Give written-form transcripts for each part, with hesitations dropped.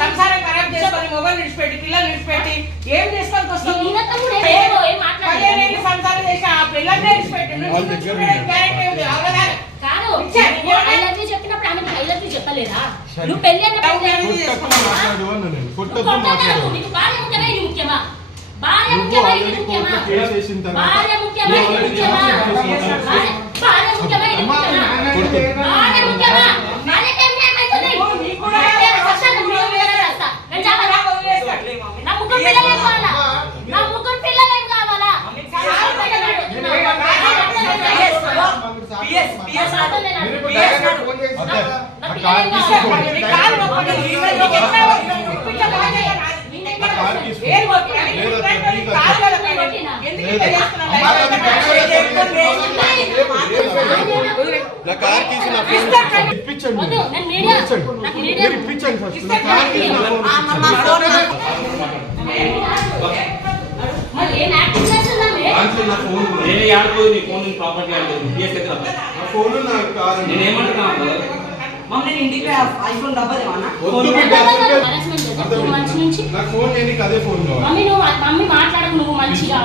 సంసారం ఖరాబ్ చేసుకొని మొగలు నిడిచిపెట్టి పిల్లలు నిడిచిపెట్టి ఏం చేసుకొని వస్తావు? సంసారం చేసి ఆ పిల్లల్ని నిడిచిపెట్టి చెప్పినప్పుడు ఆమె ఐ లవ్ యూ చెప్పలేదా? నువ్వు పెళ్లి ముఖ్యమా? భార్య ముఖ్యమా ఇది ముఖ్యమా? భార్య ముఖ్యమా ఇది ముఖ్యమా? భార్య ముఖ్యమా ఇది ముఖ్యమా? భార్య ముఖ్యమా? భార్యకి ఏం ఏమైతుంది? నా ముగ్గురు పిల్లలు ఏం కావాలా? నా ముగ్గురు పిల్లలు ఏం కావాలా? మమ్మల్ని ఇంటికి ఐఫోన్ డబ్బాదేమన్నా మమ్మీ మాట్లాడకు నువ్వు మంచిగా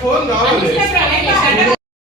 ఫోన్